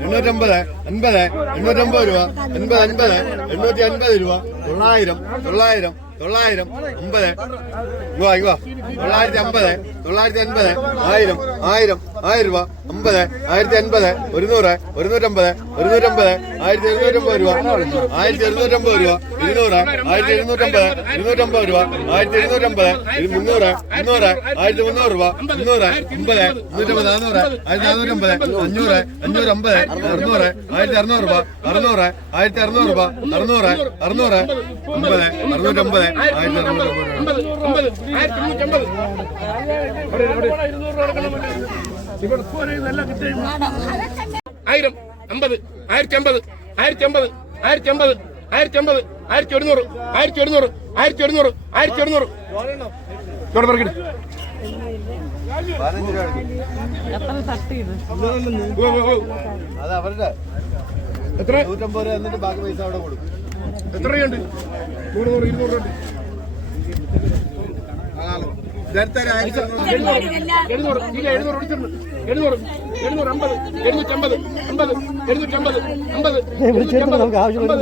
എണ്ണൂറ്റമ്പത് അൻപത് എണ്ണൂറ്റമ്പത് രൂപ എൺപത് അൻപത് എണ്ണൂറ്റി അൻപത് രൂപ തൊള്ളായിരം തൊള്ളായിരം തൊള്ളായിരം അമ്പത് ഇങ്ങോ തൊള്ളായിരത്തി അമ്പത് തൊള്ളായിരത്തി അൻപത് ആയിരം ആയിരം. ആയിരം രൂപ അമ്പത് ആയിരത്തി അൻപത് ഒരുന്നൂറ് ഒരുന്നൂറ്റമ്പത് ഒരുന്നൂറ്റമ്പത് ആയിരത്തി എഴുന്നൂറ്റമ്പത് രൂപ ആയിരത്തി എഴുന്നൂറ്റമ്പത് രൂപ ഇരുന്നൂറ് ആയിരത്തി എഴുന്നൂറ്റമ്പത് ഇരുന്നൂറ്റമ്പത് രൂപ ആയിരത്തി എഴുന്നൂറ്റമ്പത് മുന്നൂറ് മുന്നൂറ് ആയിരത്തി മുന്നൂറ് രൂപ മുന്നൂറ് അമ്പത് മുന്നൂറ്റമ്പത് നാനൂറ് ആയിരത്തി നാനൂറ്റമ്പത് അഞ്ഞൂറ് അഞ്ഞൂറ് അമ്പത് അറുന്നൂറ് ആയിരത്തി അറുന്നൂറ് രൂപ അറുന്നൂറ് ആയിരത്തി അറുന്നൂറ് രൂപ അറുന്നൂറ് അറുന്നൂറ് അമ്പത് അറുന്നൂറ്റമ്പത് ആയിരത്തി അറുന്നൂറ്റമ്പത് രൂപ മുന്നൂറ്റമ്പത് ആയിരം അമ്പത് ആയിരത്തി അമ്പത് ആയിരത്തി അമ്പത് ആയിരത്തി അമ്പത് ആയിരത്തി അമ്പത് ആയിരത്തി ഒരുന്നൂറ് ആയിരത്തി ഒരുന്നൂറ് ആയിരത്തി ഒരുന്നൂറ് ആയിരത്തി ഒരുന്നൂറ് ഇവിടെ പറക്കിട്ട്. എത്ര തട്ട് നൂറ് അത് അവരുടെ എത്ര നൂറ്റമ്പത് രൂപ എന്നിട്ട് ബാക്കി പൈസ അവിടെ കൊടുക്കും എത്ര രൂപയുണ്ട് നൂറ് നൂറ് ഇരുന്നൂറ് രൂപ. എഴുന്നൂറ്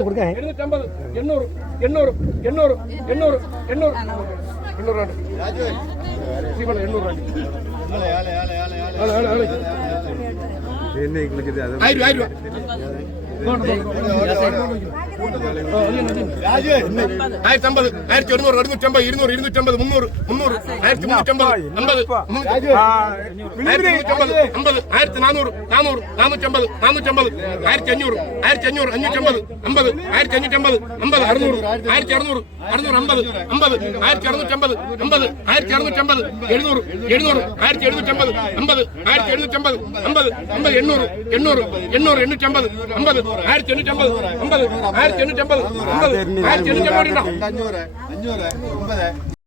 കൊടുക്കാൻ എഴുന്നൂറ്റമ്പത് എണ്ണൂറ് എണ്ണൂറ് എണ്ണൂറ് എണ്ണൂറ് എണ്ണൂറ്. എണ്ണൂറ് എണ്ണൂറ് ആൾ, ആൾ. ആയിരം ആയിരം ആയിരത്തി അമ്പത് അമ്പത് അമ്പത് ആയിരത്തി നാനൂറ് അമ്പത് അമ്പത് ആയിരത്തി അറുന്നൂറ് അമ്പത് അമ്പത് ആയിരത്തി അമ്പത് എഴുന്നൂറ് എഴുന്നൂറ് അമ്പത് എണ്ണൂറ് എണ്ണൂറ് എണ്ണൂറ് എണ്ണൂറ്റമ്പത് അമ്പത് ആയിരത്തി എണ്ണൂറ്റമ്പത് അമ്പത് ആയിരത്തി എണ്ണൂറ്റമ്പത് അമ്പത് ആയിരത്തി എണ്ണൂറ്റമ്പത് ഉണ്ടോ അഞ്ഞൂറ് അഞ്ഞൂറ് അമ്പത്